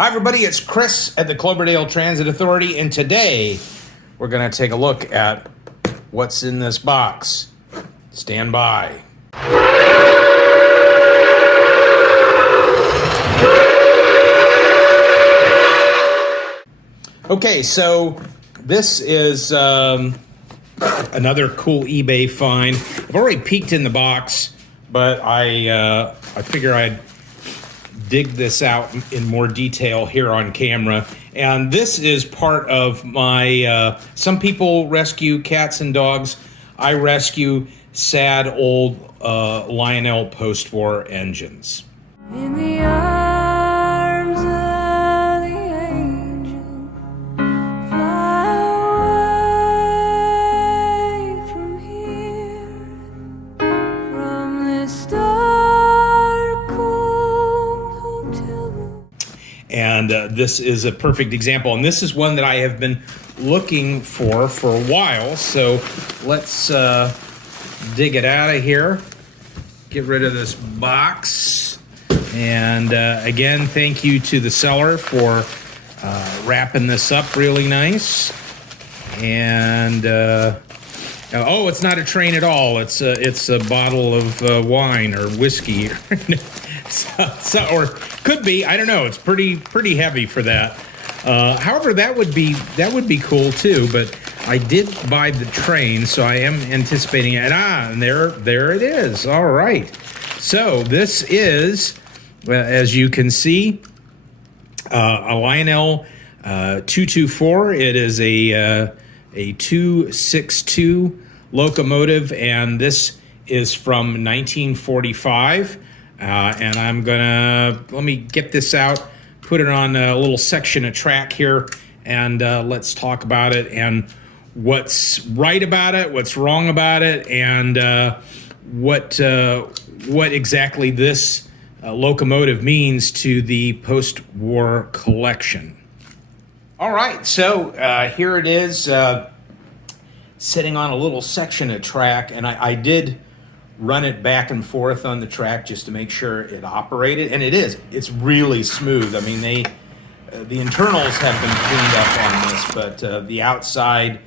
Hi everybody, it's Chris at the Cloverdale Transit Authority, and today we're going to take a look at what's in this box. Stand by. Okay, so this is another cool eBay find. I've already peeked in the box, but I figure I'd dig this out in more detail here on camera. And this is part of my, some people rescue cats and dogs. I rescue sad old Lionel post-war engines. In the arms of the angel, fly away from here, from this dark, cold hotel room. And this is a perfect example. And this is one that I have been looking for a while. So let's dig it out of here. Get rid of this box. And again, thank you to the seller for wrapping this up really nice. And oh, it's not a train at all. It's a bottle of wine or whiskey, or could be. I don't know. It's pretty heavy for that. However, that would be cool too. But I did buy the train, so I am anticipating it. And there it is. All right. So this is, as you can see, a Lionel 224. It is a 262 locomotive, and this is from 1945. And I'm gonna, let me get this out, put it on a little section of track here, and let's talk about it and what's right about it, what's wrong about it, and what exactly this locomotive means to the post-war collection. All right, so here it is, sitting on a little section of track, and I did run it back and forth on the track just to make sure it operated, and it's really smooth. I mean, the internals have been cleaned up on this, but the outside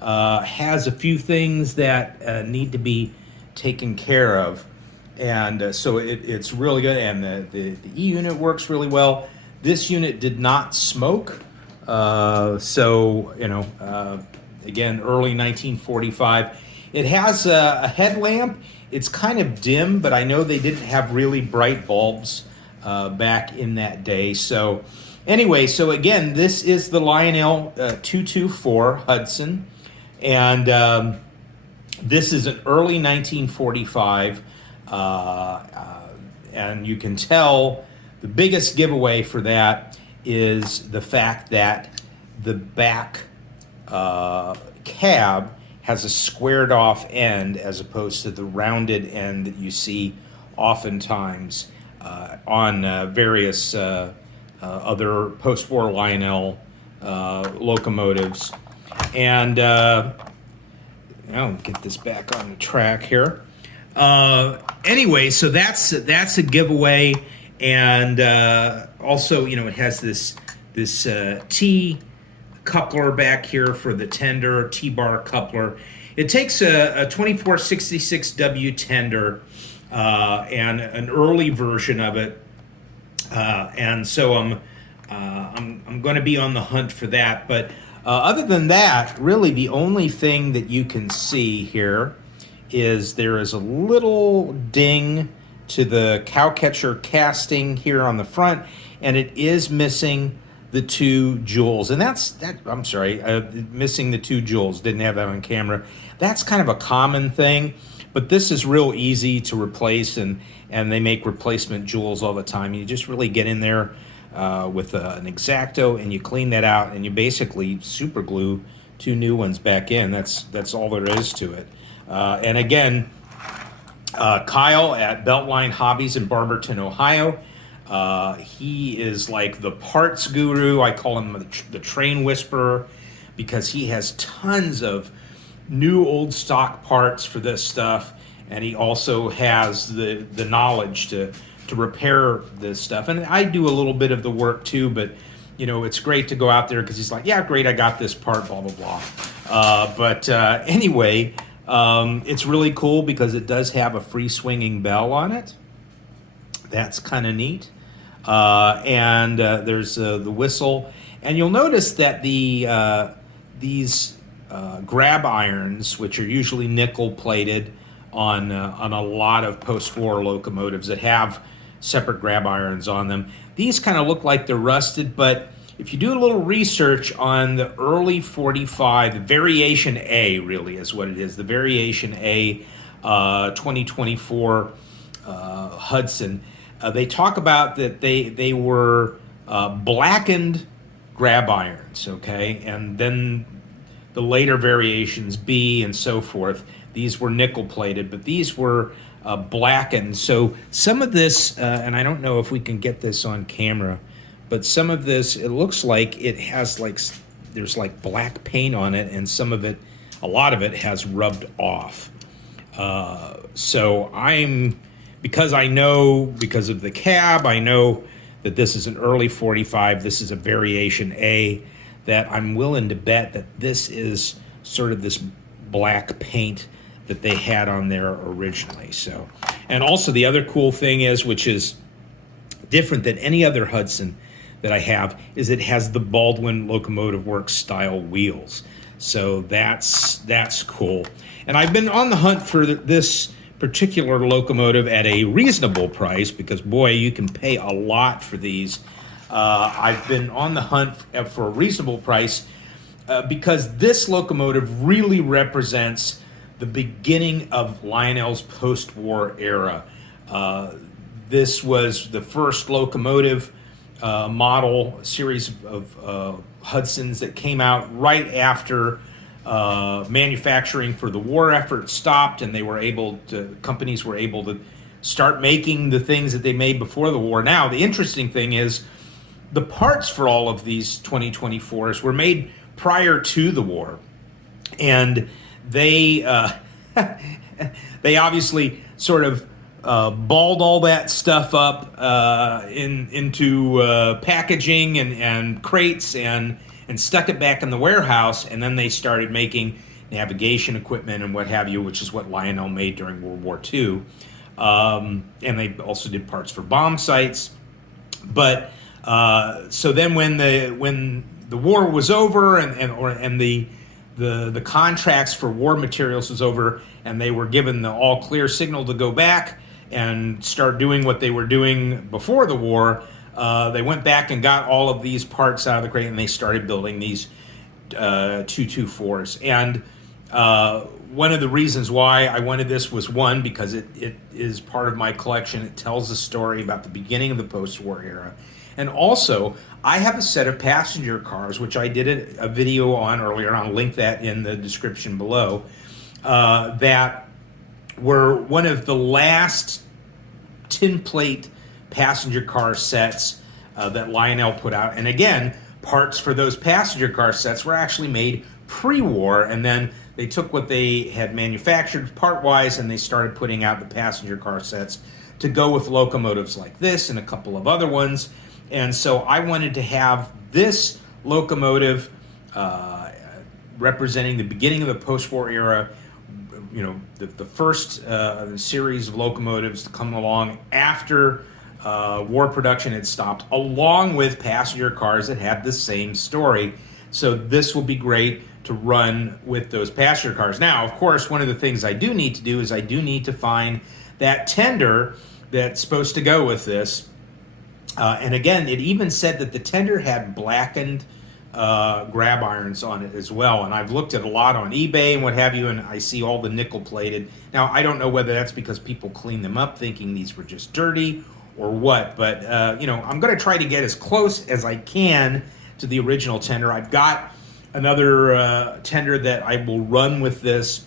has a few things that need to be taken care of. And so it's really good, and the E-unit works really well. This unit did not smoke, so, you know, again, early 1945. It has a headlamp. It's kind of dim, but I know they didn't have really bright bulbs back in that day. So anyway, so again, this is the Lionel 224 Hudson, and this is an early 1945. And you can tell the biggest giveaway for that is the fact that the back cab has a squared off end as opposed to the rounded end that you see oftentimes on various other post-war Lionel locomotives. And I'll get this back on the track here. Anyway, so that's a giveaway, and also, you know, it has this T coupler back here for the tender, T-bar coupler. It takes a 2466W tender and an early version of it, and so I'm going to be on the hunt for that. But other than that, really the only thing that you can see here is there is a little ding to the cowcatcher casting here on the front, and it is missing the two jewels. And I'm sorry, missing the two jewels. Didn't have that on camera. That's kind of a common thing, but this is real easy to replace, and they make replacement jewels all the time. You just really get in there with an X-Acto, and you clean that out, and you basically super glue two new ones back in. That's all there is to it. And again, Kyle at Beltline Hobbies in Barberton, Ohio. He is like the parts guru. I call him the train whisperer because he has tons of new old stock parts for this stuff, and he also has the knowledge to to repair this stuff. And I do a little bit of the work too, but you know, it's great to go out there because he's like, yeah, great, I got this part, blah, blah, blah. Anyway, it's really cool because it does have a free swinging bell on it. That's kind of neat. And there's the whistle. And you'll notice that these grab irons, which are usually nickel plated on a lot of post-war locomotives that have separate grab irons on them, these kind of look like they're rusted, but if you do a little research on the early 45, the Variation A really is what it is, the Variation A 2024 Hudson, they talk about that they were blackened grab irons, okay? And then the later variations, B and so forth, these were nickel plated, but these were blackened. So some of this, and I don't know if we can get this on camera, but some of this, it looks like it has like, there's like black paint on it, and some of it, a lot of it has rubbed off. So because I know, because of the cab, I know that this is an early 45, this is a Variation A, that I'm willing to bet that this is sort of this black paint that they had on there originally. So, and also the other cool thing is, which is different than any other Hudson that I have, is it has the Baldwin Locomotive Works style wheels. So that's cool. And I've been on the hunt for this particular locomotive at a reasonable price, because boy, you can pay a lot for these. I've been on the hunt for a reasonable price because this locomotive really represents the beginning of Lionel's post-war era. This was the first locomotive model series of Hudsons that came out right after manufacturing for the war effort stopped, and companies were able to start making the things that they made before the war. Now, the interesting thing is the parts for all of these 2024s were made prior to the war, and they they obviously sort of balled all that stuff up into packaging and crates and stuck it back in the warehouse, and then they started making navigation equipment and what have you, which is what Lionel made during World War II. And they also did parts for bomb sites. But so then when the war was over and the contracts for war materials was over, and they were given the all clear signal to go back and start doing what they were doing before the war, they went back and got all of these parts out of the crate, and they started building these 224s. And one of the reasons why I wanted this was, one, because it is part of my collection. It tells a story about the beginning of the post-war era. And also, I have a set of passenger cars, which I did a video on earlier, and I'll link that in the description below, that were one of the last tin plate passenger car sets that Lionel put out. And again, parts for those passenger car sets were actually made pre-war, and then they took what they had manufactured part-wise and they started putting out the passenger car sets to go with locomotives like this and a couple of other ones. And so I wanted to have this locomotive representing the beginning of the post-war era, you know, the first series of locomotives to come along after war production had stopped, along with passenger cars that had the same story. So this will be great to run with those passenger cars. Now, of course, one of the things I do need to do is I do need to find that tender that's supposed to go with this. And again, it even said that the tender had blackened grab irons on it as well. And I've looked at a lot on eBay and what have you, and I see all the nickel plated. Now, I don't know whether that's because people clean them up thinking these were just dirty or what, but you know, I'm going to try to get as close as I can to the original tender. I've got another tender that I will run with this.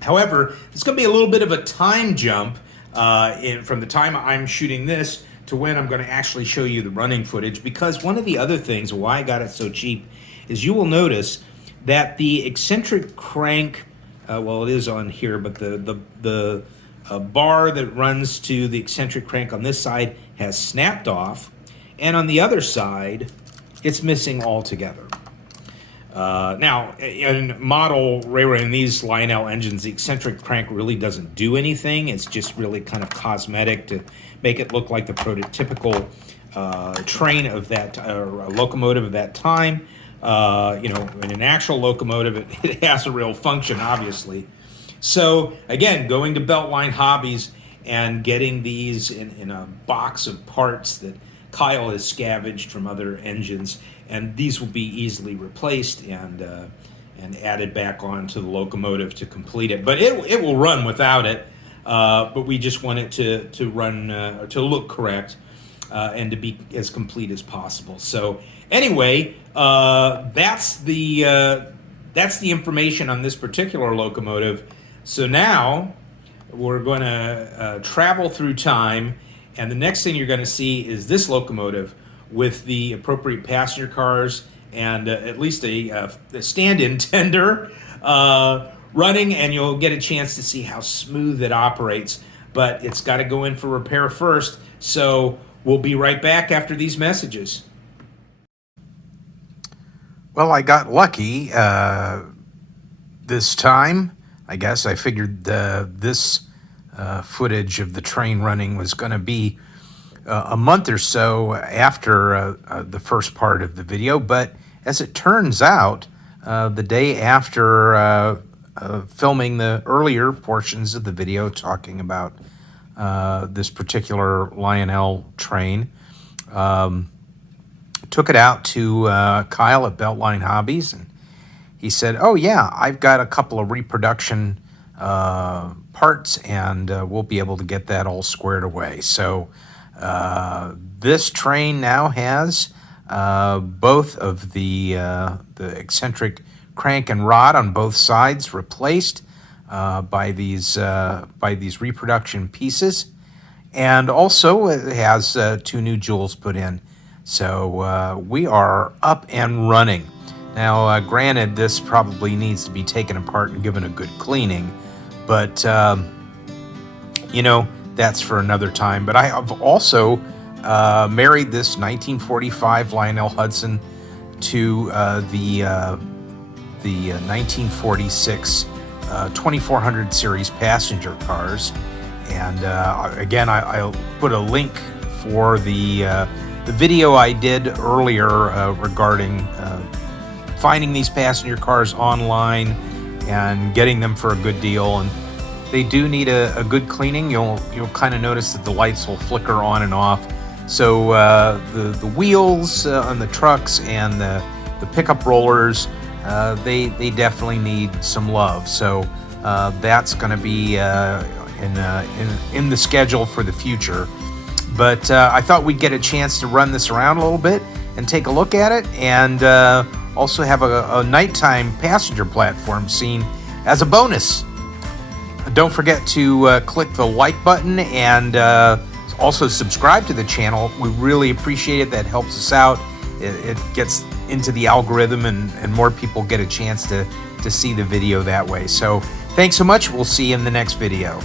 However, it's going to be a little bit of a time jump from the time I'm shooting this to when I'm going to actually show you the running footage, because one of the other things why I got it so cheap is you will notice that the eccentric crank, well, it is on here, but the bar that runs to the eccentric crank on this side has snapped off, and on the other side, it's missing altogether. Now, in model railroad, in these Lionel engines, the eccentric crank really doesn't do anything. It's just really kind of cosmetic to make it look like the prototypical train of that, or locomotive of that time. You know, in an actual locomotive, it has a real function, obviously. So, again, going to Beltline Hobbies and getting these in a box of parts that Kyle has scavenged from other engines, and these will be easily replaced and added back onto the locomotive to complete it. But it will run without it, but we just want it to run, to look correct, and to be as complete as possible. So anyway, that's the information on this particular locomotive. So now we're going to travel through time, and the next thing you're going to see is this locomotive with the appropriate passenger cars and at least a stand-in tender running, and you'll get a chance to see how smooth it operates. But it's got to go in for repair first, so we'll be right back after these messages. Well, I got lucky this time. I guess I figured this footage of the train running was going to be a month or so after the first part of the video, but as it turns out, the day after filming the earlier portions of the video talking about this particular Lionel train, took it out to Kyle at Beltline Hobbies, and he said, "Oh yeah, I've got a couple of reproduction parts, and we'll be able to get that all squared away." So this train now has both of the eccentric crank and rod on both sides replaced by these reproduction pieces, and also it has 2 new jewels put in. So we are up and running. Now, granted, this probably needs to be taken apart and given a good cleaning, but you know, that's for another time. But I have also married this 1945 Lionel Hudson to the 1946 2400 series passenger cars, and again, I'll put a link for the video I did earlier regarding finding these passenger cars online and getting them for a good deal. And they do need a good cleaning. You'll kind of notice that the lights will flicker on and off. So the wheels on the trucks and the pickup rollers, they definitely need some love. So that's going to be in the schedule for the future. But I thought we'd get a chance to run this around a little bit and take a look at it, and also have a nighttime passenger platform scene as a bonus. Don't forget to click the like button and also subscribe to the channel. We really appreciate it. That helps us out. It gets into the algorithm, and more people get a chance to see the video that way. So thanks so much. We'll see you in the next video.